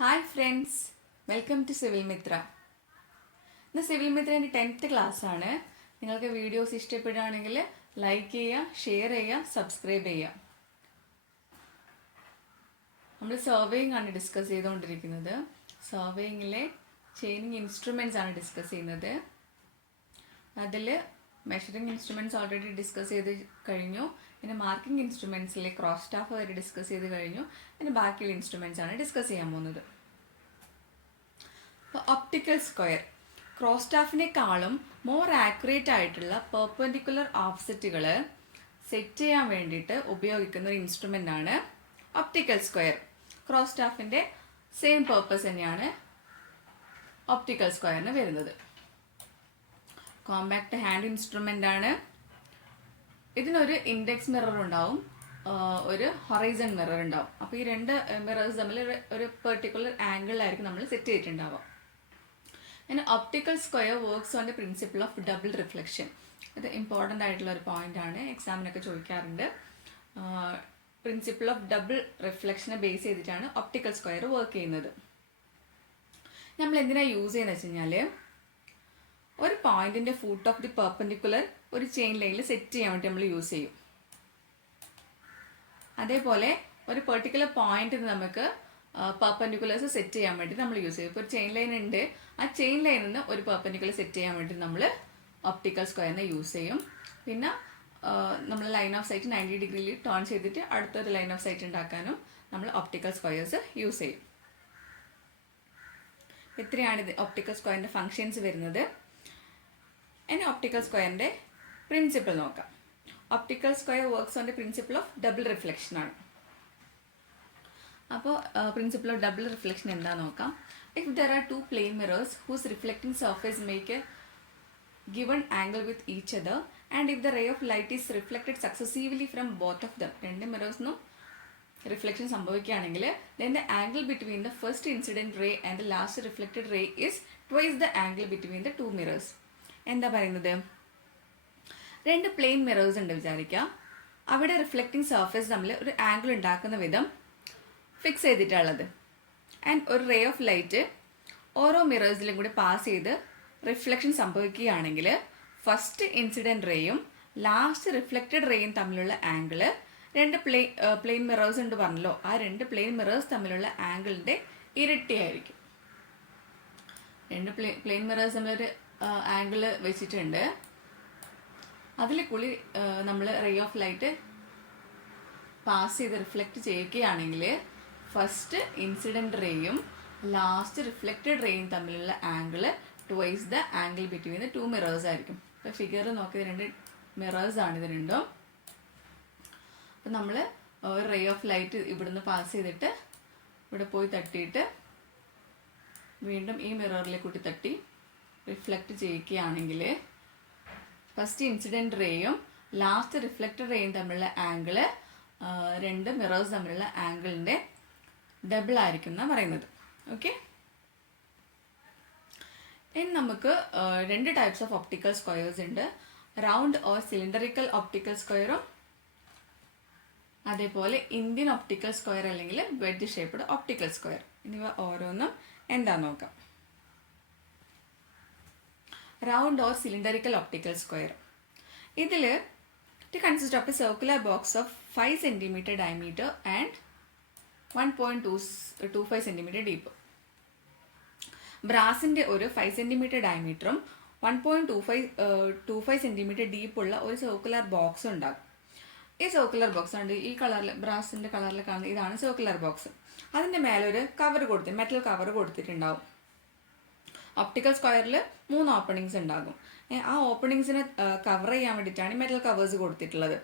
Hi friends, welcome to civil Mitra. ഇന്ന് civil മിത്രേൻ്റെ 10th ക്ലാസ്സാണ്. നിങ്ങൾക്ക് വീഡിയോസ് ഇഷ്ടപ്പെടുകയാണെങ്കിൽ ലൈക്ക് ചെയ്യുക, ഷെയർ ചെയ്യുക, സബ്സ്ക്രൈബ് ചെയ്യുക. നമ്മൾ സർവേയിങ് ആണ് ഡിസ്കസ് ചെയ്തുകൊണ്ടിരിക്കുന്നത്. സർവേയിങ്ങിലെ ചെയിനിങ് ഇൻസ്ട്രുമെൻറ്റ്സ് ആണ് ഡിസ്കസ് ചെയ്യുന്നത്. അതിൽ മെഷറിംഗ് ഇൻസ്ട്രുമെൻറ്റ്സ് ഓൾറെഡി ഡിസ്കസ് ചെയ്ത് കഴിഞ്ഞു. പിന്നെ മാർക്കിംഗ് ഇൻസ്ട്രുമെൻറ്റ്സിലെ ക്രോസ് സ്റ്റാഫ് വരെ ഡിസ്കസ് ചെയ്ത് കഴിഞ്ഞു. പിന്നെ ബാക്കിയുള്ള ഇൻസ്ട്രുമെൻറ്റ്സ് ആണ് ഡിസ്കസ് ചെയ്യാൻ പോകുന്നത്. അപ്പോൾ ഒപ്റ്റിക്കൽ സ്ക്വയർ ക്രോസ് സ്റ്റാഫിനേക്കാളും മോർ ആക്യുറേറ്റ് ആയിട്ടുള്ള പെർപെൻഡിക്കുലർ ഓഫ്സെറ്റുകൾ സെറ്റ് ചെയ്യാൻ വേണ്ടിയിട്ട് ഉപയോഗിക്കുന്ന ഒരു ഇൻസ്ട്രുമെൻ്റ് ആണ് ഒപ്റ്റിക്കൽ സ്ക്വയർ. ക്രോസ് സ്റ്റാഫിൻ്റെ സെയിം പേർപ്പസ് തന്നെയാണ് ഒപ്റ്റിക്കൽ സ്ക്വയറിന് വരുന്നത്. കോമ്പാക്ട് ഹാൻഡ് ഇൻസ്ട്രുമെൻ്റ് ആണ്. ഇതിനൊരു ഇൻഡെക്സ് മിറർ ഉണ്ടാവും, ഒരു ഹൊറൈസൺ മിറർ ഉണ്ടാവും. അപ്പോൾ ഈ രണ്ട് മിറേഴ്സ് തമ്മിൽ ഒരു പെർട്ടിക്കുലർ ആംഗിളിലായിരിക്കും നമ്മൾ സെറ്റ് ചെയ്തിട്ടുണ്ടാവുക. പിന്നെ optical square works on the principle of double reflection. ഇത് ഇമ്പോർട്ടൻ്റ് ആയിട്ടുള്ള ഒരു പോയിന്റ് ആണ്, എക്സാമിനൊക്കെ ചോദിക്കാറുണ്ട്. പ്രിൻസിപ്പിൾ ഓഫ് ഡബിൾ റിഫ്ലക്ഷനെ ബേസ് ചെയ്തിട്ടാണ് ഒപ്റ്റിക്കൽ സ്ക്വയർ വർക്ക് ചെയ്യുന്നത്. നമ്മൾ എന്തിനാണ് യൂസ് ചെയ്യുന്നത് വെച്ച് കഴിഞ്ഞാൽ, ഒരു പോയിന്റിൻ്റെ ഫൂട്ട് ഓഫ് ദി പെർപെൻഡിക്കുലർ ഒരു ചെയിൻ ലൈനിൽ സെറ്റ് ചെയ്യാൻ വേണ്ടി നമ്മൾ യൂസ് ചെയ്യും. അതേപോലെ ഒരു പെർട്ടിക്കുലർ പോയിന്റിന് നമുക്ക് പെർപെൻഡിക്കുലേഴ്സ് സെറ്റ് ചെയ്യാൻ വേണ്ടി നമ്മൾ യൂസ് ചെയ്യും. ഇപ്പോൾ ഒരു ചെയിൻ ലൈൻ ഉണ്ട്, ആ ചെയിൻ ലൈനിൽ നിന്ന് ഒരു പെർപെൻഡിക്കുലർ സെറ്റ് ചെയ്യാൻ വേണ്ടി നമ്മൾ ഒപ്റ്റിക്കൽ സ്ക്വയറിനെ യൂസ് ചെയ്യും. പിന്നെ നമ്മൾ ലൈൻ ഓഫ് സൈറ്റ് 90 ഡിഗ്രിയിൽ ടേൺ ചെയ്തിട്ട് അടുത്തൊരു ലൈൻ ഓഫ് സൈറ്റ് ഉണ്ടാക്കാനും നമ്മൾ ഒപ്റ്റിക്കൽ സ്ക്വയേഴ്സ് യൂസ് ചെയ്യും. ഇത്രയാണ് ഇത് ഒപ്റ്റിക്കൽ സ്ക്വയറിൻ്റെ ഫങ്ഷൻസ് വരുന്നത്. ഇനി ഒപ്റ്റിക്കൽ സ്ക്വയറിൻ്റെ പ്രിൻസിപ്പിൾ നോക്കാം. Optical square works on the principle of double reflection ആണ്. അപ്പോൾ പ്രിൻസിപ്പിൾ ഓഫ് ഡബിൾ റിഫ്ലക്ഷൻ എന്താ നോക്കാം. If there are two plane mirrors whose reflecting surface make a given angle with each other and if the ray of light is reflected successively from both of them, രണ്ട് മിറേഴ്സിനും reflection സംഭവിക്കുകയാണെങ്കിൽ then the angle between the first incident ray and the last reflected ray is twice the angle between the two mirrors. എന്താ പറയുന്നത്, രണ്ട് plain mirrors ഉണ്ട് വിചാരിക്കുക. അവിടെ reflecting surface തമ്മിൽ ഒരു ആംഗിൾ ഉണ്ടാക്കുന്ന വിധം ഫിക്സ് ചെയ്തിട്ടുള്ളത്. ആൻഡ് ഒരു റേ ഓഫ് ലൈറ്റ് ഓരോ മിറേഴ്സിലും കൂടി പാസ് ചെയ്ത് റിഫ്ലക്ഷൻ സംഭവിക്കുകയാണെങ്കിൽ ഫസ്റ്റ് ഇൻസിഡൻറ്റ് റേയും ലാസ്റ്റ് റിഫ്ലക്റ്റഡ് റേയും തമ്മിലുള്ള ആംഗിള്, രണ്ട് പ്ലെയിൻ മിറേഴ്സ് ഉണ്ട് പറഞ്ഞല്ലോ, ആ രണ്ട് പ്ലെയിൻ മിറേഴ്സ് തമ്മിലുള്ള ആംഗിളിൻ്റെ ഇരട്ടിയായിരിക്കും. രണ്ട് പ്ലെയിൻ മിറേഴ്സ് തമ്മിലൊരു ആംഗിൾ വെച്ചിട്ടുണ്ട്. അതിൽ കൂടി നമ്മൾ റേ ഓഫ് ലൈറ്റ് പാസ് ചെയ്ത് റിഫ്ലക്റ്റ് ചെയ്യുകയാണെങ്കിൽ ഫസ്റ്റ് ഇൻസിഡൻറ്റ് റേയും ലാസ്റ്റ് റിഫ്ലക്റ്റഡ് റേയും തമ്മിലുള്ള angle twice the angle between the two mirrors ആയിരിക്കും. ഇപ്പോൾ ഫിഗർ നോക്കിയത് രണ്ട് മിറേഴ്സ് ആണ് ഇത് രണ്ടും. അപ്പം നമ്മൾ ഒരു റേ ഓഫ് ലൈറ്റ് ഇവിടുന്ന് പാസ് ചെയ്തിട്ട് ഇവിടെ പോയി തട്ടിയിട്ട് വീണ്ടും ഈ മിററിലെ കൂട്ടി തട്ടി റിഫ്ലക്റ്റ് ചെയ്യുകയാണെങ്കിൽ ഫസ്റ്റ് ഇൻസിഡൻറ്റ് റേയും ലാസ്റ്റ് റിഫ്ലക്റ്റഡ് റേയും തമ്മിലുള്ള ആംഗിള് രണ്ട് മിറേഴ്സ് തമ്മിലുള്ള ആംഗിളിൻ്റെ ഡബിൾ ആയിരിക്കും എന്നാണ് പറയുന്നത്. ഓക്കെ, ഇനി നമുക്ക് രണ്ട് ടൈപ്സ് ഓഫ് ഒപ്റ്റിക്കൽ സ്ക്വയേഴ്സ് ഉണ്ട്. റൗണ്ട് ഓർ സിലിണ്ടറിക്കൽ ഒപ്റ്റിക്കൽ സ്ക്വയറും അതേപോലെ ഇന്ത്യൻ ഒപ്റ്റിക്കൽ സ്ക്വയർ അല്ലെങ്കിൽ വെഡ്ജ് ഷേപ്പ്ഡ് ഒപ്റ്റിക്കൽ സ്ക്വയർ. എന്നിവ ഓരോന്നും എന്താ നോക്കാം. Round or cylindrical optical square, ഇതിൽ it consist of a circular box of 5 cm diameter and 1.25 cm deep. ബ്രാസിൻ്റെ ഒരു 5 cm ഡയമീറ്ററും 1.25 cm ഡീപ്പുള്ള ഒരു സർക്കുലർ ബോക്സ് ഉണ്ടാകും. ഈ സർക്കുലർ ബോക്സ് ഉണ്ട്, ഈ കളറിൽ ബ്രാസിൻ്റെ കളറിൽ കാണുന്നത് ഇതാണ് സർക്കുലർ ബോക്സ്. അതിൻ്റെ മേലെ ഒരു കവർ മെറ്റൽ കവർ കൊടുത്തിട്ടുണ്ടാവും. ഒപ്റ്റിക്കൽ സ്ക്വയറിൽ 3 ഓപ്പണിങ്സ് ഉണ്ടാകും. ആ ഓപ്പണിങ്സിനെ കവർ ചെയ്യാൻ വേണ്ടിയിട്ടാണ് മെറ്റൽ കവേഴ്സ് കൊടുത്തിട്ടുള്ളത്.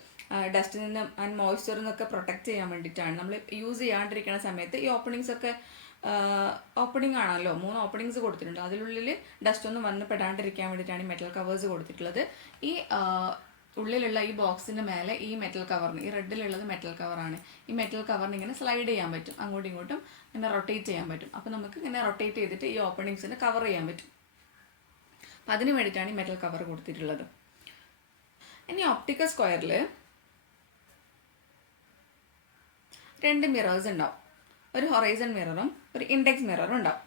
ഡസ്റ്റിൽ നിന്നും ആൻഡ് മോയ്സ്ചറിൽ നിന്നൊക്കെ പ്രൊട്ടക്റ്റ് ചെയ്യാൻ വേണ്ടിയിട്ടാണ്. നമ്മൾ യൂസ് ചെയ്യാണ്ടിരിക്കുന്ന സമയത്ത് ഈ ഓപ്പണിങ്സ് ഒക്കെ ഓപ്പണിംഗ് ആണല്ലോ, 3 ഓപ്പണിങ്സ് കൊടുത്തിട്ടുണ്ട്. അതിനുള്ളിൽ ഡസ്റ്റ് ഒന്നും വന്ന് പെടാണ്ടിരിക്കാൻ വേണ്ടിയിട്ടാണ് ഈ മെറ്റൽ കവേഴ്സ് കൊടുത്തിട്ടുള്ളത്. ഈ ഉള്ളിലുള്ള ഈ ബോക്സിൻ്റെ മേലെ ഈ മെറ്റൽ കവറിന്, ഈ റെഡിലുള്ളത് മെറ്റൽ കവറാണ്, ഈ മെറ്റൽ കവറിന് ഇങ്ങനെ സ്ലൈഡ് ചെയ്യാൻ പറ്റും, അങ്ങോട്ടും ഇങ്ങോട്ടും ഇങ്ങനെ റൊട്ടേറ്റ് ചെയ്യാൻ പറ്റും. അപ്പോൾ നമുക്ക് ഇങ്ങനെ റൊട്ടേറ്റ് ചെയ്തിട്ട് ഈ ഓപ്പണിങ്സിനെ കവർ ചെയ്യാൻ പറ്റും. അപ്പം അതിന് വേണ്ടിയിട്ടാണ് ഈ മെറ്റൽ കവർ കൊടുത്തിട്ടുള്ളത്. ഇനി ഒപ്റ്റിക്കൽ സ്ക്വയറിൽ രണ്ട് മിറേഴ്സ് ഉണ്ടാവും. ഒരു ഹൊറൈസൺ മിററും ഒരു ഇൻഡെക്സ് മിററും ഉണ്ടാവും.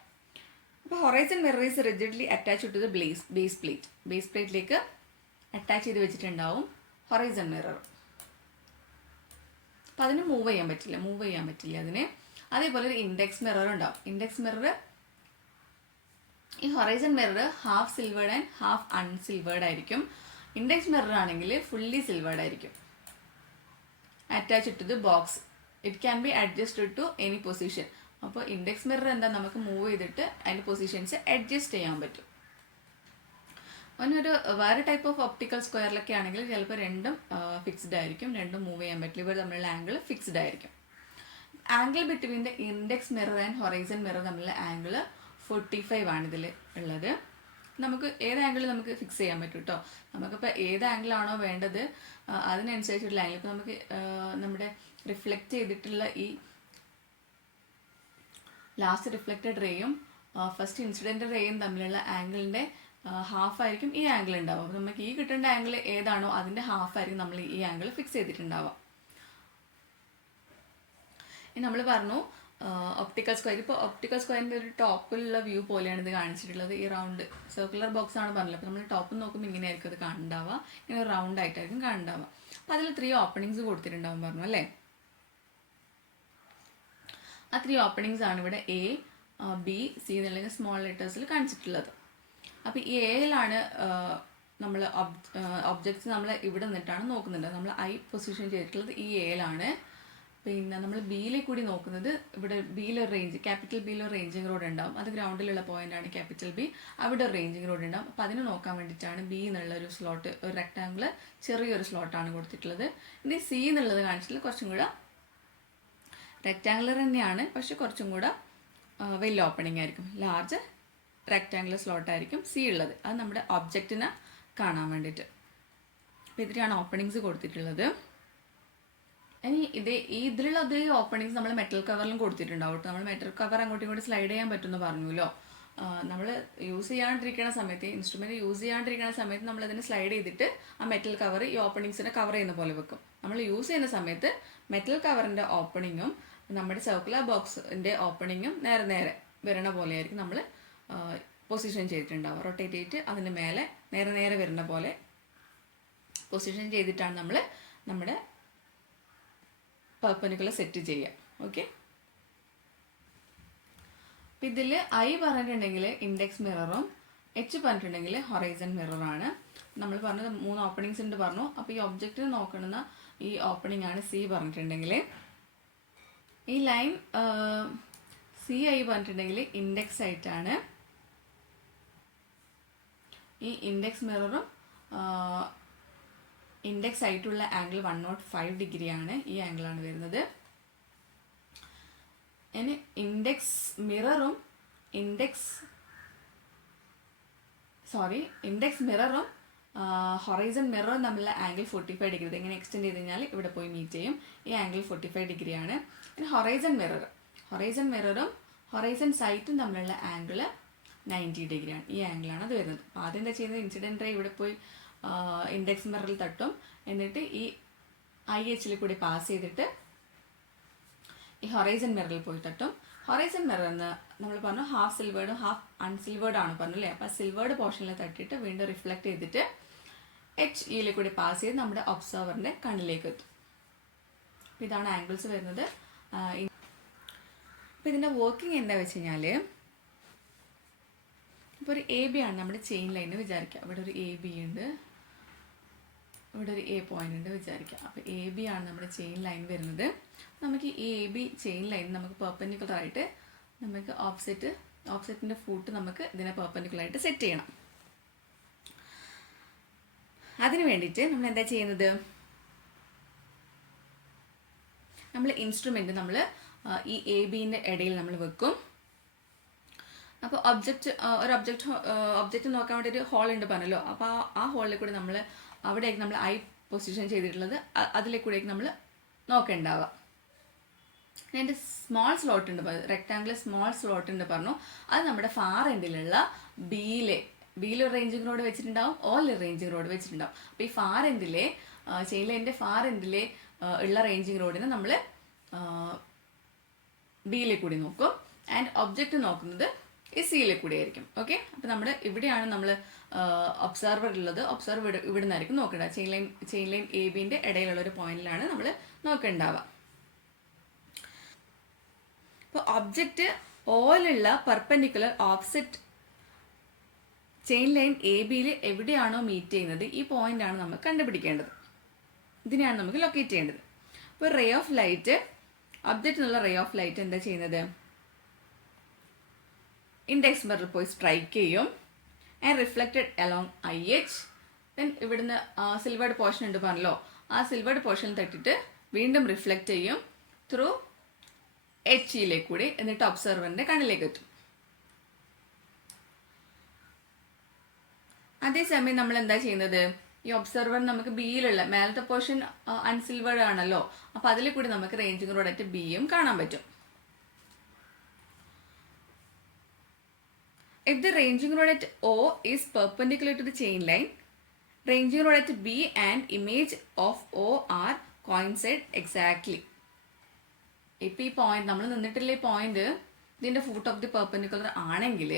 അപ്പോൾ horizon mirror is rigidly attach to the base പ്ലേറ്റിലേക്ക് അറ്റാച്ച് ചെയ്ത് വെച്ചിട്ടുണ്ടാവും ഹൊറൈസൺ മിറർ. അപ്പോൾ അതിന് മൂവ് ചെയ്യാൻ പറ്റില്ല അതിന്. അതേപോലെ ഒരു ഇൻഡെക്സ് മിറർ ഉണ്ടാവും. ഇൻഡെക്സ് മിറർ, ഈ horizon mirror half silvered and half unsilvered ആയിരിക്കും. ഇൻഡെക്സ് മിറർ ആണെങ്കിൽ ഫുള്ളി സിൽവേർഡ് ആയിരിക്കും. Attached to the box, it can be adjusted to any position. അപ്പോൾ ഇൻഡെക്സ് മിറർ എന്താ, നമുക്ക് മൂവ് ചെയ്തിട്ട് അതിൻ്റെ പൊസിഷൻസ് അഡ്ജസ്റ്റ് ചെയ്യാൻ പറ്റും. അതിനൊരു വേറെ ടൈപ്പ് ഓഫ് ഒപ്റ്റിക്കൽ സ്ക്വയറിലൊക്കെ ആണെങ്കിൽ ചിലപ്പോൾ രണ്ടും ഫിക്സ്ഡ് ആയിരിക്കും, രണ്ടും മൂവ് ചെയ്യാൻ പറ്റില്ല. ഇവർ തമ്മിലുള്ള ആംഗിൾ ഫിക്സ്ഡ് ആയിരിക്കും. Angle between the index mirror and horizon mirror തമ്മിലുള്ള ആംഗിൾ 45 ആണ് ഇതിൽ ഉള്ളത്. നമുക്ക് ഏത് ആംഗിൾ നമുക്ക് ഫിക്സ് ചെയ്യാൻ പറ്റും കേട്ടോ. നമുക്കിപ്പോൾ ഏത് ആംഗിളാണോ വേണ്ടത് അതിനനുസരിച്ചുള്ള ആംഗിൾ. ഇപ്പോൾ നമുക്ക് നമ്മുടെ റിഫ്ലക്റ്റ് ചെയ്തിട്ടുള്ള ഈ ലാസ്റ്റ് റിഫ്ലക്റ്റഡ് റേയും ഫസ്റ്റ് ഇൻസിഡൻറ്റ് റേയും തമ്മിലുള്ള ആംഗിളിൻ്റെ ഹാഫ് ആയിരിക്കും ഈ ആംഗിൾ ഉണ്ടാവുക. അപ്പോൾ നമുക്ക് ഈ കിട്ടേണ്ട ആംഗിൾ ഏതാണോ അതിൻ്റെ ഹാഫ് ആയിരിക്കും നമ്മൾ ഈ ആംഗിൾ ഫിക്സ് ചെയ്തിട്ടുണ്ടാവുക. ഇനി നമ്മൾ പറഞ്ഞു ഒപ്റ്റിക്കൽ സ്ക്വയർ. ഇപ്പോൾ ഒപ്റ്റിക്കൽ സ്ക്വയറിൻ്റെ ഒരു ടോപ്പിലുള്ള വ്യൂ പോലെയാണ് ഇത് കാണിച്ചിട്ടുള്ളത്. ഈ റൗണ്ട് സർക്കുലർ ബോക്സ് ആണ് പറഞ്ഞത്. അപ്പോൾ നമ്മൾ ടോപ്പിൽ നോക്കുമ്പോൾ ഇങ്ങനെയായിരിക്കും അത് കാണുന്നുണ്ടാവുക, ഇങ്ങനെ റൗണ്ട് ആയിട്ടായിരിക്കും കാണുന്നുണ്ടാവുക. അപ്പോൾ അതിൽ 3 ഓപ്പണിങ്സ് കൊടുത്തിട്ടുണ്ടാവും പറഞ്ഞു അല്ലേ. ആ 3 ഓപ്പണിങ്സ് ആണ് ഇവിടെ A, B, C എന്നുള്ള സ്മോൾ ലെറ്റേഴ്സിൽ കാണിച്ചിട്ടുള്ളത്. അപ്പോൾ ഈ എയിലാണ് നമ്മൾ ഒബ്ജക്ട്സ് നമ്മൾ ഇവിടെ നിന്നിട്ടാണ് നോക്കുന്നുണ്ട്. നമ്മൾ ഐ പൊസിഷൻ ചെയ്തിട്ടുള്ളത് ഈ എയിലാണ്. പിന്നെ നമ്മൾ ബിയിലെ കൂടി നോക്കുന്നത് ഇവിടെ ബിയിലൊരു റേഞ്ച്, ക്യാപിറ്റൽ ബിയിലൊരു റേഞ്ചിങ് റോഡ് ഉണ്ടാവും. അത് ഗ്രൗണ്ടിലുള്ള പോയിൻ്റാണ് ക്യാപിറ്റൽ ബി. അവിടെ ഒരു റേഞ്ചിങ് റോഡ് ഉണ്ടാവും. അപ്പോൾ അതിന് നോക്കാൻ വേണ്ടിയിട്ടാണ് ബി എന്നുള്ള ഒരു സ്ലോട്ട്, ഒരു റെക്ടാങ്കിൾ ചെറിയൊരു സ്ലോട്ടാണ് കൊടുത്തിട്ടുള്ളത്. ഇനി സി എന്നുള്ളത് കാണിച്ചിട്ടുള്ളത് കുറച്ചും കൂടെ റെക്ടാങ്കുലർ തന്നെയാണ്, പക്ഷെ കുറച്ചും കൂടെ വലിയ ഓപ്പണിംഗ് ആയിരിക്കും. ലാർജ് റെക്ടാങ്കുലർ സ്ലോട്ടായിരിക്കും സി ഉള്ളത്. അത് നമ്മുടെ ഒബ്ജക്റ്റിനെ കാണാൻ വേണ്ടിയിട്ട്. അപ്പോൾ ഇതിലാണ് ഓപ്പണിങ്സ് കൊടുത്തിട്ടുള്ളത്. ഇനി ഇതിലുള്ള അതേ ഓപ്പണിങ്സ് നമ്മൾ മെറ്റൽ കവറിലും കൊടുത്തിട്ടുണ്ടാവും. നമ്മൾ മെറ്റൽ കവർ അങ്ങോട്ടും ഇങ്ങോട്ടും സ്ലൈഡ് ചെയ്യാൻ പറ്റുമെന്ന് പറഞ്ഞല്ലോ. നമ്മൾ യൂസ് ചെയ്യാണ്ടിരിക്കുന്ന സമയത്ത്, ഇൻസ്ട്രുമെൻറ്റ് യൂസ് ചെയ്യാണ്ടിരിക്കുന്ന സമയത്ത് നമ്മളതിനെ സ്ലൈഡ് ചെയ്തിട്ട് ആ മെറ്റൽ കവർ ഈ ഓപ്പണിങ്സിനെ കവർ ചെയ്യുന്ന പോലെ വെക്കും. നമ്മൾ യൂസ് ചെയ്യുന്ന സമയത്ത് മെറ്റൽ കവറിൻ്റെ ഓപ്പണിങ്ങും നമ്മുടെ സർക്കുലർ ബോക്സിൻ്റെ ഓപ്പണിങ്ങും നേരെ നേരെ വരണ പോലെയായിരിക്കും നമ്മൾ പൊസിഷൻ ചെയ്തിട്ടുണ്ടാവുക. റൊട്ടേറ്റ് ചെയ്തിട്ട് അതിൻ്റെ മേലെ നേരെ നേരെ വരുന്ന പോലെ പൊസിഷൻ ചെയ്തിട്ടാണ് നമ്മൾ നമ്മുടെ പെർപെൻഡിക്കുലർ സെറ്റ് ചെയ്യുക. ഓക്കെ, അപ്പം ഇതിൽ ഐ പറഞ്ഞിട്ടുണ്ടെങ്കിൽ ഇൻഡെക്സ് മിററും എച്ച് പറഞ്ഞിട്ടുണ്ടെങ്കിൽ ഹൊറൈസൺ മിററാണ്. നമ്മൾ പറഞ്ഞത് 3 ഓപ്പണിങ്സ് ഉണ്ട് പറഞ്ഞു. അപ്പോൾ ഈ ഒബ്ജക്റ്റിന് നോക്കുന്ന ഈ ഓപ്പണിംഗ് ആണ് സി പറഞ്ഞിട്ടുണ്ടെങ്കിൽ, ഈ ലൈൻ സി ഐ പറഞ്ഞിട്ടുണ്ടെങ്കിൽ ഇൻഡെക്സ് ആയിട്ടാണ്. ഈ ഇൻഡെക്സ് മിററും ഇൻഡെക്സ് ആയിട്ടുള്ള ആംഗിൾ 105 ഡിഗ്രിയാണ്. ഈ ആംഗിളാണ് വരുന്നത്. ഇനി ഇൻഡെക്സ് മിററും ഹൊറൈസൺ മിററും തമ്മിലുള്ള ആംഗിൾ 45 ഡിഗ്രി. ഇങ്ങനെ എക്സ്റ്റെൻഡ് ചെയ്ത് കഴിഞ്ഞാൽ ഇവിടെ പോയി മീറ്റ് ചെയ്യും. ഈ ആംഗിൾ 45 ഡിഗ്രിയാണ്. ഇനി ഹൊറൈസൺ മിററും ഹൊറൈസൺ സൈറ്റും തമ്മിലുള്ള ആംഗിൾ 90 ഡിഗ്രിയാണ്. ഈ ആംഗിളാണ് അത് വരുന്നത്. അപ്പോൾ ആദ്യം എന്താ ചെയ്യുന്നത്, ഇൻസിഡൻറ്റ് റേ ഇവിടെ പോയി ഇൻഡെക്സ് മിററിൽ തട്ടും. എന്നിട്ട് ഈ ഐ എച്ചിൽ കൂടി പാസ് ചെയ്തിട്ട് ഈ ഹൊറൈസൺ മിററിൽ പോയി തട്ടും. ഹൊറൈസൺ മിറർ എന്ന് നമ്മൾ പറഞ്ഞു ഹാഫ് സിൽവേർഡും ഹാഫ് അൺസിൽവേർഡ് ആണ് പറഞ്ഞല്ലേ. അപ്പോൾ സിൽവേർഡ് പോർഷനിൽ തട്ടിയിട്ട് വീണ്ടും റിഫ്ലക്റ്റ് ചെയ്തിട്ട് എച്ച് ഇയിൽ കൂടി പാസ് ചെയ്ത് നമ്മുടെ ഒബ്സർവറിൻ്റെ കണ്ണിലേക്ക് എത്തും. അപ്പോൾ ഇതാണ് ആംഗിൾസ് വരുന്നത്. അപ്പോൾ ഇതിൻ്റെ വർക്കിംഗ് എന്താ വെച്ച് കഴിഞ്ഞാൽ, ഇപ്പോൾ ഒരു എ ബി ആണ് നമ്മുടെ ചെയിൻ ലൈൻ വിചാരിക്കുക. ഇവിടെ ഒരു എ ബി ഉണ്ട്, ഇവിടെ ഒരു എ പോയിന്റ് ഉണ്ട് വിചാരിക്കുക. അപ്പോൾ എ ബി ആണ് നമ്മുടെ ചെയിൻ ലൈൻ വരുന്നത്. നമുക്ക് ഈ എ ബി ചെയിൻ ലൈൻ നമുക്ക് പെർപെൻഡിക്കുലർ ആയിട്ട് നമുക്ക് ഓഫ്സെറ്റിൻ്റെ ഫൂട്ട് നമുക്ക് ഇതിനെ പെർപെൻഡിക്കുലർ ആയിട്ട് സെറ്റ് ചെയ്യണം. അതിന് വേണ്ടിയിട്ട് നമ്മൾ എന്താ ചെയ്യുന്നത്, നമ്മൾ ഇൻസ്ട്രുമെൻറ്റ് നമ്മൾ ഈ എ ബിൻ്റെ ഇടയിൽ നമ്മൾ വെക്കും. അപ്പോൾ ഒരു ഒബ്ജക്റ്റ് നോക്കാൻ വേണ്ടി ഒരു ഹോൾ ഉണ്ട് പറഞ്ഞല്ലോ. അപ്പോൾ ആ ഹോളിൽ കൂടി നമ്മൾ അവിടേക്ക് നമ്മൾ ഐ പൊസിഷൻ ചെയ്തിട്ടുള്ളത് അതിലേക്ക് കൂടെയൊക്കെ നമ്മൾ നോക്കേണ്ടാവുക. എൻ്റെ സ്മോൾ സ്ലോട്ട് ഉണ്ട്, റെക്ടാങ്കുലർ സ്മോൾ സ്ലോട്ട് ഉണ്ട് പറഞ്ഞു. അത് നമ്മുടെ ഫാർ എൻഡിലുള്ള ബിയിലൊരു റേഞ്ചിങ് റോഡ് വെച്ചിട്ടുണ്ടാവും, ഓൽ റേഞ്ചിങ് റോഡ് വെച്ചിട്ടുണ്ടാവും. അപ്പോൾ ഈ ഫാർ എൻഡിലെ ചെയിൻ ലൈനിൻ്റെ ഫാർ എൻഡിലെ ഉള്ള റേഞ്ചിങ് റോഡിന് നമ്മൾ ബിയിലെ കൂടി നോക്കും. ആൻഡ് ഒബ്ജക്റ്റ് നോക്കുന്നത് ഈ സിയിലെ കൂടി ആയിരിക്കും. ഓക്കെ, അപ്പോൾ നമ്മുടെ ഇവിടെയാണ് നമ്മൾ ഒബ്സർവർ ഉള്ളത്. ഒബ്സർവർ ഇവിടെ നിന്നായിരിക്കും നോക്കേണ്ടത്. ചെയിൻ ലൈൻ എ ബിൻ്റെ ഇടയിലുള്ള ഒരു പോയിന്റിലാണ് നമ്മൾ നോക്കേണ്ടാവുക. അപ്പോൾ ഒബ്ജക്റ്റ് ഓയിലുള്ള perpendicular offset chain line A ബിയിൽ എവിടെയാണോ മീറ്റ് ചെയ്യുന്നത് ഈ പോയിന്റ് ആണ് നമ്മൾ കണ്ടുപിടിക്കേണ്ടത്. ഇതിനെയാണ് നമുക്ക് ലൊക്കേറ്റ് ചെയ്യേണ്ടത്. അപ്പോൾ റേ ഓഫ് ലൈറ്റ്, ഒബ്ജക്റ്റ് എന്നുള്ള റേ ഓഫ് ലൈറ്റ് എന്താ ചെയ്യുന്നത്, ഇൻഡെക്സ് മിററിൽ പോയി സ്ട്രൈക്ക് ചെയ്യും and reflected along IH. Then ഇവിടുന്ന് സിൽവേർഡ് പോർഷൻ ഉണ്ട് പറഞ്ഞല്ലോ, ആ സിൽവേർഡ് പോർഷനിൽ തട്ടിയിട്ട് വീണ്ടും റിഫ്ലക്റ്റ് ചെയ്യും ത്രൂ HEയിലേക്ക് കൂടി, എന്നിട്ട് ഒബ്സർവറിൻ്റെ കണ്ണിലേക്ക് എത്തും. അതേസമയം നമ്മൾ എന്താ ചെയ്യുന്നത്, ഈ ഒബ്സർവർ നമുക്ക് ബിയിലുള്ള മേലത്തെ പോർഷൻ അൺസിൽവേർഡ് ആണല്ലോ, അപ്പോൾ അതിൽ കൂടി നമുക്ക് റേഞ്ചിങ് റോഡായിട്ട് ബിയും കാണാൻ പറ്റും. If the ranging rod at O is perpendicular to the chain line, ranging rod at B and image of O are coincide exactly. ഇപ്പോൾ ഈ പോയിന്റ് നമ്മൾ നിന്നിട്ടുള്ള ഈ പോയിന്റ് ഇതിൻ്റെ ഫൂട്ട് ഓഫ് ദി പെർപെൻഡിക്കുലർ ആണെങ്കിൽ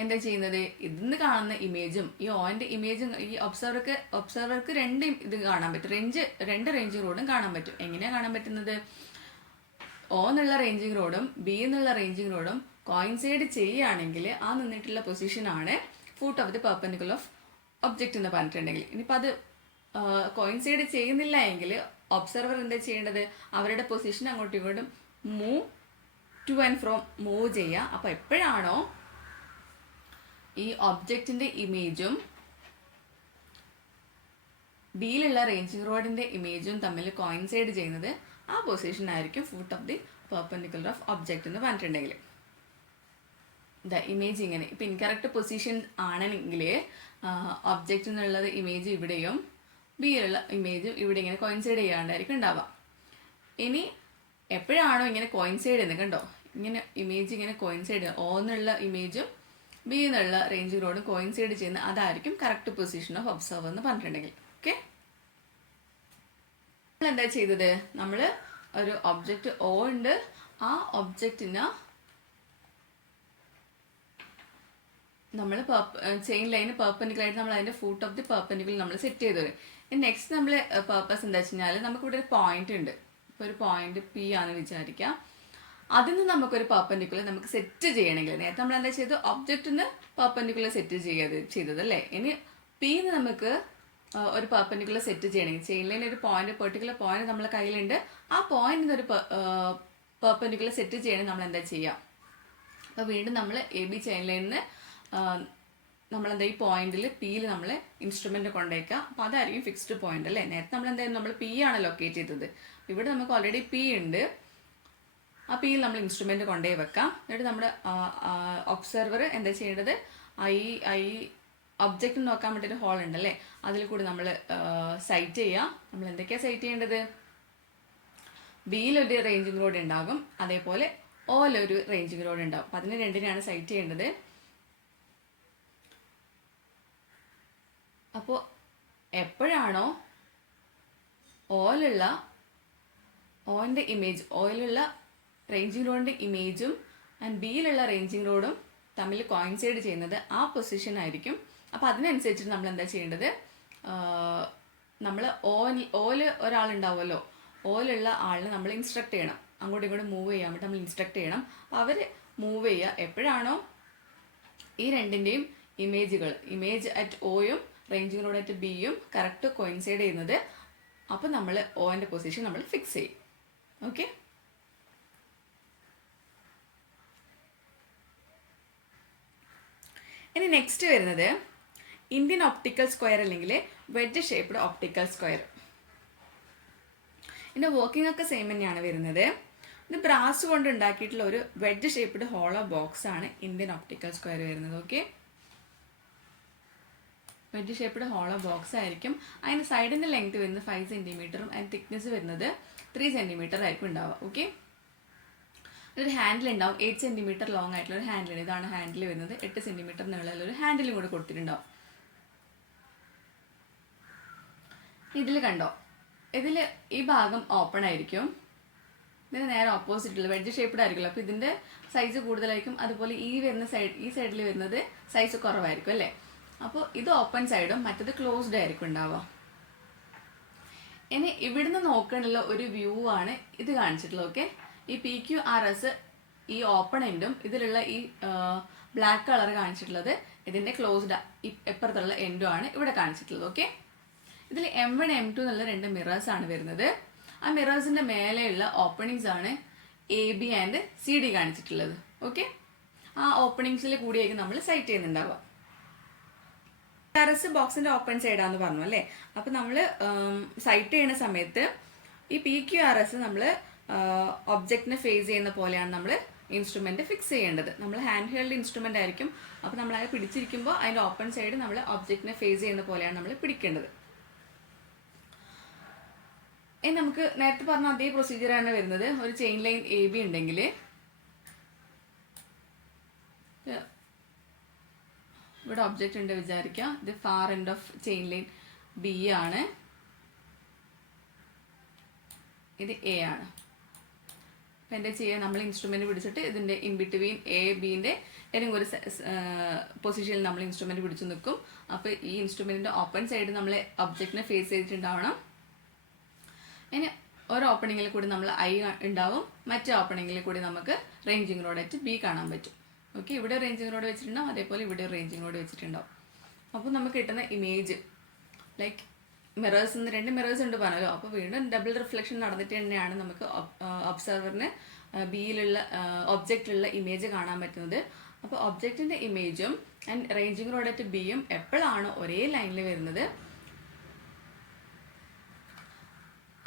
എന്താ ചെയ്യുന്നത്, ഇതിന്ന് കാണുന്ന ഇമേജും ഈ ഓയിൻ്റെ ഇമേജും ഈ ഒബ്സർവർക്ക് രണ്ട് ഇത് കാണാൻ പറ്റും, രണ്ട് റേഞ്ചിങ് റോഡും കാണാൻ പറ്റും. എങ്ങനെയാണ് കാണാൻ പറ്റുന്നത്, O എന്നുള്ള റേഞ്ചിങ് റോഡും B എന്നുള്ള റേഞ്ചിങ് റോഡും കോയിൻസൈഡ് ചെയ്യുകയാണെങ്കിൽ ആ നിന്നിട്ടുള്ള പൊസിഷനാണ് foot of the perpendicular of object എന്ന് പറഞ്ഞിട്ടുണ്ടെങ്കിൽ. ഇനിയിപ്പോൾ അത് കോയിൻസൈഡ് ചെയ്യുന്നില്ല എങ്കിൽ ഒബ്സർവർ എന്താ ചെയ്യേണ്ടത്, അവരുടെ പൊസിഷൻ അങ്ങോട്ടും ഇങ്ങോട്ടും ടു ആൻഡ് ഫ്രോം മൂവ് ചെയ്യുക. അപ്പോൾ എപ്പോഴാണോ ഈ ഒബ്ജക്റ്റിൻ്റെ ഇമേജും ബിയിലുള്ള റേഞ്ചിങ് റോഡിൻ്റെ ഇമേജും തമ്മിൽ കോയിൻസൈഡ് ചെയ്യുന്നത് ആ പൊസിഷൻ ആയിരിക്കും foot of the perpendicular of object എന്ന് പറഞ്ഞിട്ടുണ്ടെങ്കിൽ. ഇമേജ് ഇങ്ങനെ ഇപ്പം ഇൻകറക്റ്റ് പൊസിഷൻ ആണെങ്കിൽ ഒബ്ജക്റ്റ് എന്നുള്ളത് ഇമേജ് ഇവിടെയും ബിയിലുള്ള ഇമേജും ഇവിടെ ഇങ്ങനെ കോയിൻസൈഡ് ചെയ്യാണ്ടായിരിക്കും ഉണ്ടാവുക. ഇനി എപ്പോഴാണോ ഇങ്ങനെ കോയിൻസൈഡ് ചെയ്യുന്നത്, കണ്ടോ ഇങ്ങനെ ഇമേജ് ഇങ്ങനെ കോയിൻസൈഡ് ചെയ്യുക, O എന്നുള്ള ഇമേജും B എന്നുള്ള റേഞ്ച് റോഡും കോയിൻസൈഡ് ചെയ്യുന്ന അതായിരിക്കും കറക്റ്റ് പൊസിഷൻ ഓഫ് ഒബ്സർവർ എന്ന് പറഞ്ഞിട്ടുണ്ടെങ്കിൽ. ഓക്കെ, നമ്മൾ എന്താ ചെയ്തത്, നമ്മൾ ഒരു ഒബ്ജക്റ്റ് O ഉണ്ട്, ആ ഒബ്ജക്റ്റിന് നമ്മൾ ചെയിൻ ലൈന് പെർപെൻഡിക്കുലർ ആയിട്ട് നമ്മൾ അതിൻ്റെ ഫൂട്ട് ഓഫ് ദി പെർപെൻഡിക്കുലർ നമ്മൾ സെറ്റ് ചെയ്തത്. നെക്സ്റ്റ് നമ്മൾ പർപ്പസ് എന്താ വെച്ച് കഴിഞ്ഞാൽ നമുക്കിവിടെ ഒരു പോയിന്റ് ഉണ്ട്, ഇപ്പോൾ ഒരു പോയിന്റ് P ആണെന്ന് വിചാരിക്കാം. അതിൽ നിന്ന് നമുക്കൊരു പെർപെൻഡിക്കുലർ നമുക്ക് സെറ്റ് ചെയ്യണമെങ്കിൽ നേരത്തെ നമ്മൾ എന്താ ചെയ്തത്, ഒബ്ജക്റ്റിന് പെർപെൻഡിക്കുലർ സെറ്റ് ചെയ്തതല്ലേ. ഇനി Pന്ന് നമുക്ക് ഒരു പെർപെൻഡിക്കുലർ സെറ്റ് ചെയ്യണമെങ്കിൽ ചെയിൻ ലൈൻ ഒരു പോയിന്റ് പെർട്ടിക്കുലർ പോയിന്റ് നമ്മളെ കയ്യിലുണ്ട്, ആ പോയിന്റിന് ഒരു പെർപെൻഡിക്കുലർ സെറ്റ് ചെയ്യണമെങ്കിൽ നമ്മൾ എന്താ ചെയ്യുക, അപ്പോൾ വീണ്ടും നമ്മൾ AB ചെയിൻ ലൈനിന് നമ്മളെന്താ ഈ പോയിന്റിൽ Pയിൽ നമ്മൾ ഇൻസ്ട്രുമെൻ്റ് കൊണ്ടുവയ്ക്കുക. അപ്പോൾ അതായിരിക്കും ഫിക്സ്ഡ് പോയിന്റ് അല്ലേ. നേരത്തെ നമ്മൾ എന്തായാലും നമ്മൾ P ആണ് ലൊക്കേറ്റ് ചെയ്തത്, ഇവിടെ നമുക്ക് ഓൾറെഡി P ഉണ്ട്, ആ Pയിൽ നമ്മൾ ഇൻസ്ട്രുമെൻ്റ് കൊണ്ടുപോയി വെക്കാം. എന്നിട്ട് നമ്മുടെ ഒബ്സർവർ എന്താ ചെയ്യേണ്ടത്, ഈ ഒബ്ജക്റ്റ് നോക്കാൻ വേണ്ടി ഒരു ഹോൾ ഉണ്ടല്ലേ, അതിൽ കൂടി നമ്മൾ സൈറ്റ് ചെയ്യുക. നമ്മൾ എന്തൊക്കെയാണ് സൈറ്റ് ചെയ്യേണ്ടത്, ബിയിലൊരു റേഞ്ചിങ് റോഡ് ഉണ്ടാകും, അതേപോലെ ഓയിലൊരു റേഞ്ചിങ് റോഡ് ഉണ്ടാകും. അപ്പം അതിന് രണ്ടിനെയാണ് സൈറ്റ് ചെയ്യേണ്ടത്. അപ്പോൾ എപ്പോഴാണോ ഓയിൻ്റെ ഇമേജ് ഓയിലുള്ള റേഞ്ചിങ് റോഡിൻ്റെ ഇമേജും ആൻഡ് ബിയിലുള്ള റേഞ്ചിങ് റോഡും തമ്മിൽ കോയിൻസൈഡ് ചെയ്യുന്നത് ആ പൊസിഷൻ ആയിരിക്കും. അപ്പോൾ അതിനനുസരിച്ചിട്ട് നമ്മൾ എന്താ ചെയ്യേണ്ടത്, നമ്മൾ ഓയിൽ ഒരാളുണ്ടാവുമല്ലോ, ഓയിലുള്ള ആളിനെ നമ്മൾ ഇൻസ്ട്രക്ട് ചെയ്യണം, അങ്ങോട്ടും ഇങ്ങോട്ടും മൂവ് ചെയ്യാൻ വേണ്ടി നമ്മൾ ഇൻസ്ട്രക്ട് ചെയ്യണം. അപ്പോൾ അവർ മൂവ് ചെയ്യുക എപ്പോഴാണോ ഈ രണ്ടിൻ്റെയും ഇമേജ് അറ്റ് ഓയും റേഞ്ചിങ് റോഡ് അറ്റ് ബിയും കറക്റ്റ് കോയിൻസൈഡ് ചെയ്യുന്നത്, അപ്പോൾ നമ്മൾ ഓൻ്റെ പൊസിഷൻ നമ്മൾ ഫിക്സ് ചെയ്യും. ഓക്കെ, ഇനി നെക്സ്റ്റ് വരുന്നത് ഇന്ത്യൻ ഒപ്റ്റിക്കൽ സ്ക്വയർ അല്ലെങ്കിൽ വെഡ്ജ് ഷേപ്പ്ഡ് ഒപ്റ്റിക്കൽ സ്ക്വയർ. ഇതിൻ്റെ വർക്കിംഗ് ഒക്കെ സെയിം തന്നെയാണ് വരുന്നത്. ഇത് ബ്രാസ് കൊണ്ട് ഉണ്ടാക്കിയിട്ടുള്ള ഒരു വെഡ്ജ് ഷേപ്പ്ഡ് ഹോളോ ബോക്സ് ആണ് ഇന്ത്യൻ ഒപ്റ്റിക്കൽ സ്ക്വയർ വരുന്നത്. Okay, wedge shaped hollow box ആയിരിക്കും. അതിൻ്റെ സൈഡിൻ്റെ ലെങ്ത് വരുന്നത് 5 സെൻറ്റിമീറ്ററും അതിൻ്റെ തിക്നെസ് വരുന്നത് 3 സെൻറ്റിമീറ്റർ ആയിരിക്കും ഉണ്ടാവുക. ഓക്കെ, ഒരു ഹാൻഡിൽ ഉണ്ടാവും, 8 സെൻറ്റിമീറ്റർ ലോങ് ആയിട്ടുള്ള ഒരു ഹാൻഡിൽ. ഇതാണ് ഹാൻഡിൽ വരുന്നത്. 8 സെൻറ്റിമീറ്റർ നീളമുള്ളൊരു ഹാൻഡിലും കൂടെ കൊടുത്തിട്ടുണ്ടാവും. ഇതിൽ കണ്ടോ, ഇതിൽ ഈ ഭാഗം ഓപ്പൺ ആയിരിക്കും, ഇതിന് നേരെ ഓപ്പോസിറ്റുള്ള വെഡ്ജ് ഷേപ്പ്ഡ് ആയിരിക്കുമല്ലോ. അപ്പോൾ ഇതിൻ്റെ സൈസ് കൂടുതലായിരിക്കും. അതുപോലെ ഈ സൈഡിൽ വരുന്നത് സൈസ് കുറവായിരിക്കും അല്ലേ. അപ്പോൾ ഇത് ഓപ്പൺ സൈഡും മറ്റത് ക്ലോസ്ഡ് ആയിരിക്കും ഉണ്ടാവുക. ഇനി ഇവിടുന്ന് നോക്കാനുള്ള ഒരു വ്യൂ ആണ് ഇത് കാണിച്ചിട്ടുള്ളത്. ഓക്കെ, ഈ PQRS ഈ ഓപ്പൺ എൻഡും ഇതിലുള്ള ഈ ബ്ലാക്ക് കളർ കാണിച്ചിട്ടുള്ളത് ഇതിൻ്റെ ക്ലോസ്ഡ് എപ്പുറത്തുള്ള എൻഡും ആണ് ഇവിടെ കാണിച്ചിട്ടുള്ളത്. ഓക്കെ, ഇതിൽ M1 M2 എന്നുള്ള 2 മിറേഴ്സ് ആണ് വരുന്നത്. ആ മിറേഴ്സിൻ്റെ മേലെയുള്ള ഓപ്പണിങ്സ് ആണ് AB ആൻഡ് CD കാണിച്ചിട്ടുള്ളത്. ഓക്കെ, ആ ഓപ്പണിങ്സിൽ കൂടിയായിരിക്കും നമ്മൾ സൈറ്റ് ചെയ്യുന്നുണ്ടാവുക. ടെറസ് ബോക്സിൻ്റെ ഓപ്പൺ സൈഡാന്ന് പറഞ്ഞു അല്ലേ. അപ്പോൾ നമ്മൾ സൈറ്റ് ചെയ്യുന്ന സമയത്ത് ഈ PQRS നമ്മൾ ഒബ്ജക്റ്റിനെ ഫേസ് ചെയ്യുന്ന പോലെയാണ് നമ്മൾ ഇൻസ്ട്രുമെൻറ്റ് ഫിക്സ് ചെയ്യേണ്ടത്. നമ്മൾ ഹാൻഡ് ഹെൽഡ് ഇൻസ്ട്രുമെൻ്റ് ആയിരിക്കും. അപ്പോൾ നമ്മൾ അത് പിടിച്ചിരിക്കുമ്പോൾ അതിൻ്റെ ഓപ്പൺ സൈഡ് നമ്മൾ ഒബ്ജക്റ്റിനെ ഫേസ് ചെയ്യുന്ന പോലെയാണ് നമ്മൾ പിടിക്കേണ്ടത്. ഇനി നമുക്ക് നേരത്തെ പറഞ്ഞ അതേ പ്രൊസീജിയറാണ് വരുന്നത്. ഒരു ചെയിൻ ലൈൻ AB ഉണ്ടെങ്കിൽ ഇവിടെ ഒബ്ജക്റ്റ് ഉണ്ട് വിചാരിക്കുക. ഇത് far end of chain line B ആണ്, ഇത് A ആണ്. അപ്പം എന്താ ചെയ്യുക, നമ്മൾ ഇൻസ്ട്രുമെൻറ്റ് പിടിച്ചിട്ട് ഇതിൻ്റെ ഇൻ ബിറ്റ്വീൻ A-Bൻ്റെ ഏതെങ്കിലും ഒരു പൊസിഷനിൽ നമ്മൾ ഇൻസ്ട്രുമെൻറ്റ് പിടിച്ച് നിൽക്കും. അപ്പോൾ ഈ ഇൻസ്ട്രുമെൻറ്റിൻ്റെ ഓപ്പൺ സൈഡ് നമ്മൾ ഒബ്ജക്റ്റിനെ ഫേസ് ചെയ്തിട്ടുണ്ടാവണം. ഇനി ഒരു ഓപ്പണിങ്ങിൽ കൂടി നമ്മൾ I ഉണ്ടാവും, മറ്റേ ഓപ്പണിങ്ങിൽ കൂടി നമുക്ക് റേഞ്ചിങ് റോഡായിട്ട് B കാണാൻ പറ്റും. ഓക്കെ, ഇവിടെ റേഞ്ചിങ് റോഡ് വെച്ചിട്ടുണ്ടാവും, അതേപോലെ ഇവിടെ റേഞ്ചിങ് റോഡ് വെച്ചിട്ടുണ്ടാവും. അപ്പോൾ നമുക്ക് കിട്ടുന്ന ഇമേജ് ലൈക്ക് മിറേഴ്സ് 2 മിറേഴ്സ് ഉണ്ട് പറഞ്ഞല്ലോ. അപ്പോൾ വീണ്ടും ഡബിൾ റിഫ്ലക്ഷൻ നടന്നിട്ട് തന്നെയാണ് നമുക്ക് ഒബ്സർവറിന് ബിയിലുള്ള ഒബ്ജക്റ്റിലുള്ള ഇമേജ് കാണാൻ പറ്റുന്നത്. അപ്പോൾ ഒബ്ജക്റ്റിൻ്റെ ഇമേജും ആൻഡ് റേഞ്ചിങ് റോഡായിട്ട് Bയും എപ്പോഴാണ് ഒരേ ലൈനിൽ വരുന്നത്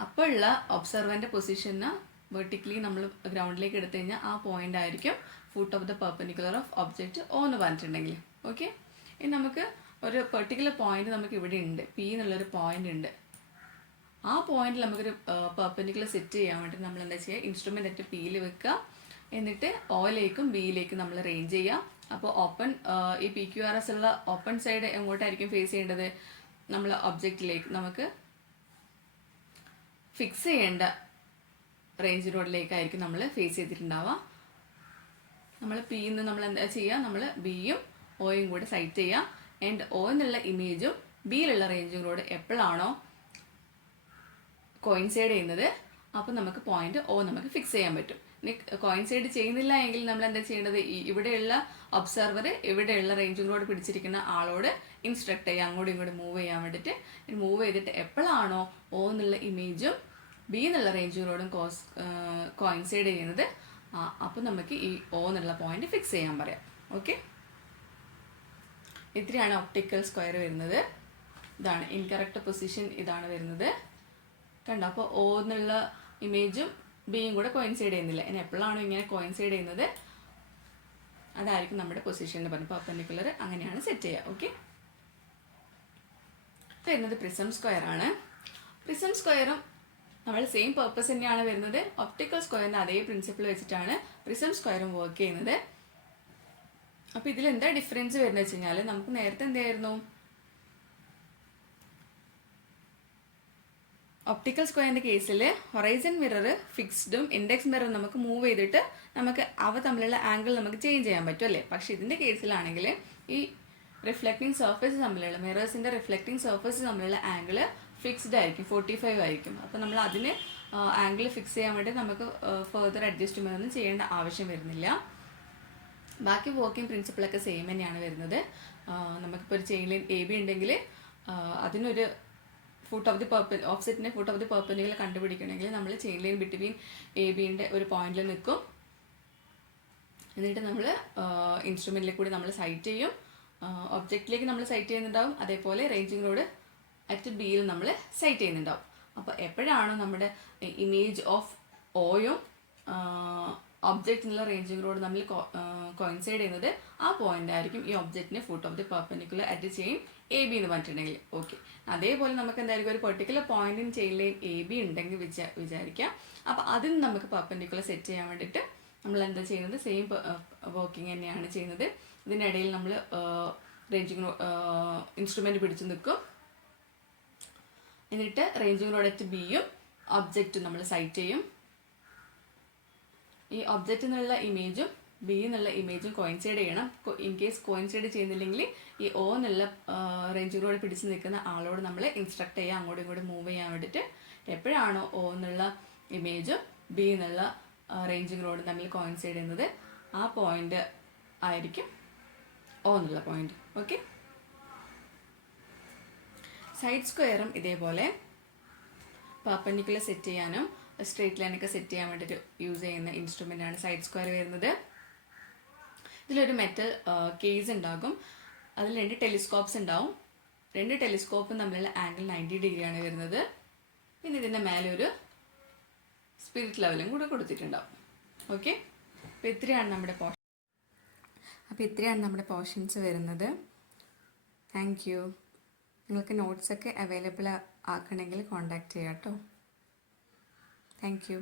അപ്പോഴുള്ള ഒബ്സർവറിൻ്റെ പൊസിഷന് വെർട്ടിക്കലി നമ്മൾ ഗ്രൗണ്ടിലേക്ക് എടുത്തു കഴിഞ്ഞാൽ ആ പോയിന്റ് ആയിരിക്കും foot of the perpendicular of object O എന്ന് പറഞ്ഞിട്ടുണ്ടെങ്കിൽ. ഓക്കെ, ഇനി നമുക്ക് ഒരു പെർട്ടിക്കുലർ പോയിന്റ് നമുക്ക് ഇവിടെ ഉണ്ട്, P എന്നുള്ളൊരു പോയിന്റ് ഉണ്ട്. ആ പോയിന്റിൽ നമുക്കൊരു പെർപെൻഡിക്കുലർ സെറ്റ് ചെയ്യാൻ വേണ്ടി നമ്മൾ എന്താ ചെയ്യുക, ഇൻസ്ട്രുമെൻ്റ് ആയിട്ട് Pയിൽ വെക്കുക, എന്നിട്ട് Oയിലേക്കും Bയിലേക്കും നമ്മൾ റേഞ്ച് ചെയ്യുക. അപ്പോൾ ഓപ്പൺ ഈ PQRS ഉള്ള ഓപ്പൺ സൈഡ് എങ്ങോട്ടായിരിക്കും ഫേസ് ചെയ്യേണ്ടത്, നമ്മൾ ഒബ്ജക്റ്റിലേക്ക് നമുക്ക് ഫിക്സ് ചെയ്യേണ്ട റേഞ്ച് റോഡിലേക്കായിരിക്കും നമ്മൾ ഫേസ് ചെയ്തിട്ടുണ്ടാവുക. നമ്മൾ Pയിൽ നിന്ന് നമ്മൾ എന്താ ചെയ്യുക, നമ്മൾ Bയും Oയും കൂടെ സൈറ്റ് ചെയ്യുക. ആൻഡ് O എന്നുള്ള ഇമേജും Bയിലുള്ള റേഞ്ചിങ് റോഡ് എപ്പോഴാണോ കോയിൻസൈഡ് ചെയ്യുന്നത് അപ്പോൾ നമുക്ക് പോയിന്റ് O നമുക്ക് ഫിക്സ് ചെയ്യാൻ പറ്റും. ഇനി കോയിൻസൈഡ് ചെയ്യുന്നില്ല എങ്കിൽ നമ്മൾ എന്താ ചെയ്യേണ്ടത്, ഇവിടെയുള്ള ഒബ്സർവർ ഇവിടെയുള്ള റേഞ്ചിങ് റോഡ് പിടിച്ചിരിക്കുന്ന ആളോട് ഇൻസ്ട്രക്ട് ചെയ്യുക, അങ്ങോട്ടും ഇങ്ങോട്ടും മൂവ് ചെയ്യാൻ വേണ്ടിയിട്ട്. മൂവ് ചെയ്തിട്ട് എപ്പോഴാണോ O എന്നുള്ള ഇമേജും B എന്നുള്ള റേഞ്ചിങ് റോഡും കോയിൻസൈഡ് ചെയ്യുന്നത് അപ്പോൾ നമുക്ക് ഈ O എന്നുള്ള പോയിന്റ് ഫിക്സ് ചെയ്യാൻ പറയാം. ഓക്കെ, ഇത്രയാണ് ഒപ്റ്റിക്കൽ സ്ക്വയർ വരുന്നത്. ഇതാണ് ഇൻകറക്റ്റ് പൊസിഷൻ, ഇതാണ് വരുന്നത്. കണ്ടോ, അപ്പോൾ O എന്നുള്ള ഇമേജും Bയും കൂടെ കോയിൻസൈഡ് ചെയ്യുന്നില്ല. ഇനി എപ്പോഴാണോ ഇങ്ങനെ കോയിൻസൈഡ് ചെയ്യുന്നത് അതായിരിക്കും നമ്മുടെ പൊസിഷൻ എന്ന് പറഞ്ഞപ്പോൾ പെർപെൻഡിക്കുലർ അങ്ങനെയാണ് സെറ്റ് ചെയ്യുക. ഓക്കെ, വരുന്നത് പ്രിസം സ്ക്വയർ ആണ്. പ്രിസം സ്ക്വയറും നമ്മൾ സെയിം പർപ്പസ് തന്നെയാണ് വരുന്നത്. ഒപ്റ്റിക്കൽ സ്ക്വയറിൻ്റെ അതേ പ്രിൻസിപ്പിൾ വെച്ചിട്ടാണ് പ്രിസം സ്ക്വയറും വർക്ക് ചെയ്യുന്നത്. അപ്പോൾ ഇതിലെന്താ ഡിഫറൻസ് വരുന്നത് വെച്ച് കഴിഞ്ഞാൽ, നമുക്ക് നേരത്തെ എന്തായിരുന്നു, ഒപ്റ്റിക്കൽ സ്ക്വയറിൻ്റെ കേസിൽ ഹൊറൈസൺ മിറർ ഫിക്സ്ഡും ഇൻഡെക്സ് മിറർ നമുക്ക് മൂവ് ചെയ്തിട്ട് നമുക്ക് അവ തമ്മിലുള്ള ആംഗിൾ നമുക്ക് ചേഞ്ച് ചെയ്യാൻ പറ്റും അല്ലേ. പക്ഷേ ഇതിൻ്റെ കേസിലാണെങ്കിൽ ഈ റിഫ്ലക്റ്റിംഗ് സർഫേസ് തമ്മിലുള്ള മിറേഴ്സിൻ്റെ റിഫ്ലക്റ്റിംഗ് സർഫേസ് തമ്മിലുള്ള ആംഗിൾ ഫിക്സ്ഡ് ആയിരിക്കും, 45 ആയിരിക്കും. അപ്പോൾ നമ്മൾ അതിന് ആംഗിൾ ഫിക്സ് ചെയ്യാൻ വേണ്ടി നമുക്ക് ഫെർദർ അഡ്ജസ്റ്റ്മെൻ്റ് ഒന്നും ചെയ്യേണ്ട ആവശ്യം വരുന്നില്ല. ബാക്കി വർക്കിംഗ് പ്രിൻസിപ്പിളൊക്കെ സെയിം തന്നെയാണ് വരുന്നത്. നമുക്കിപ്പോൾ ഒരു ചെയിൻ ലൈൻ AB ഉണ്ടെങ്കിൽ അതിനൊരു ഫുട്ട് ഓഫ് ദി ഓഫ്സെറ്റിൻ്റെ ഫുട്ട് ഓഫ് ദി പെർപെൻഡിക്കുലർ കണ്ടുപിടിക്കണമെങ്കിൽ നമ്മൾ ചെയിൻ ലൈൻ ബിറ്റ്വീൻ AB-ൻ്റെ ഒരു പോയിന്റിൽ നിൽക്കും. എന്നിട്ട് നമ്മൾ ഇൻസ്ട്രുമെൻറ്റിലേക്ക് കൂടി നമ്മൾ സൈറ്റ് ചെയ്യും, ഒബ്ജക്റ്റിലേക്ക് നമ്മൾ സൈറ്റ് ചെയ്യുന്നുണ്ടാവും, അതേപോലെ റേഞ്ചിങ് റോഡ് അറ്റ് Bയിൽ നമ്മൾ സൈറ്റ് ചെയ്യുന്നുണ്ടാവും. അപ്പോൾ എപ്പോഴാണോ നമ്മുടെ ഇമേജ് ഓഫ് Oയും ഒബ്ജക്റ്റിനുള്ള റേഞ്ചിങ് റോഡ് നമ്മൾ കോയിൻസൈഡ് ചെയ്യുന്നത് ആ പോയിന്റ് ആയിരിക്കും ഈ ഒബ്ജക്റ്റിന് foot of the perpendicular at chain AB എന്ന് പറഞ്ഞിട്ടുണ്ടെങ്കിൽ. ഓക്കെ, അതേപോലെ നമുക്ക് എന്തായിരിക്കും ഒരു പെർട്ടിക്കുലർ പോയിന്റിൻ ചെയിൻ ലൈൻ AB ഉണ്ടെങ്കിൽ വിചാരിക്കാം. അപ്പോൾ അതിന് നമുക്ക് പെർപെൻഡിക്കുലർ സെറ്റ് ചെയ്യാൻ വേണ്ടിയിട്ട് നമ്മൾ എന്താ ചെയ്യുന്നത്, സെയിം വർക്കിംഗ് തന്നെയാണ് ചെയ്യുന്നത്. ഇതിനിടയിൽ നമ്മൾ റേഞ്ചിങ് ഇൻസ്ട്രുമെൻറ്റ് പിടിച്ച് നിൽക്കും, എന്നിട്ട് റേഞ്ചിങ് റോഡ് അറ്റ് Bയും ഒബ്ജക്റ്റും നമ്മൾ സൈറ്റ് ചെയ്യും. ഈ ഒബ്ജക്റ്റ് എന്നുള്ള ഇമേജും ബി എന്നുള്ള ഇമേജും കോയിൻസൈഡ് ചെയ്യണം. ഇൻ കേസ് കോയിൻസൈഡ് ചെയ്യുന്നില്ലെങ്കിൽ ഈ ഒ എന്നുള്ള റേഞ്ചിലൂടെ പിടിച്ച് നിൽക്കുന്ന ആളോട് നമ്മൾ ഇൻസ്ട്രക്ട് ചെയ്യുക അങ്ങോട്ടും ഇങ്ങോട്ടും മൂവ് ചെയ്യാൻ വേണ്ടിയിട്ട്. എപ്പോഴാണോ ഒ എന്നുള്ള ഇമേജും ബി എന്നുള്ള റേഞ്ചിങ് റോഡും തമ്മിൽ കോയിൻസൈഡ് ചെയ്യുന്നത് ആ പോയിന്റ് ആയിരിക്കും ഒ എന്നുള്ള പോയിന്റ്. ഓക്കെ. സൈഡ് സ്ക്വയറും ഇതേപോലെ പെർപെൻഡിക്കുലർ സെറ്റ് ചെയ്യാനും സ്ട്രേറ്റ് ലൈനൊക്കെ സെറ്റ് ചെയ്യാൻ വേണ്ടിയിട്ട് യൂസ് ചെയ്യുന്ന ഇൻസ്ട്രുമെൻ്റ് ആണ് സൈഡ് സ്ക്വയർ വരുന്നത്. ഇതിലൊരു മെറ്റൽ കേസ് ഉണ്ടാകും. അതിൽ 2 ടെലിസ്കോപ്സ് ഉണ്ടാവും. 2 ടെലിസ്കോപ്പും തമ്മിലുള്ള ആംഗിൾ 90 ഡിഗ്രിയാണ് വരുന്നത്. പിന്നെ ഇതിൻ്റെ മേലെ ഒരു സ്പിരിറ്റ് ലെവലും കൂടെ കൊടുത്തിട്ടുണ്ടാവും. ഓക്കെ. അപ്പോൾ ഇത്രയാണ് നമ്മുടെ പോർഷൻസ് വരുന്നത്. Thank you. നിങ്ങൾക്ക് നോട്ട്സൊക്കെ അവൈലബിൾ ആക്കണമെങ്കിൽ കോൺടാക്റ്റ് ചെയ്യാം കേട്ടോ. Thank you.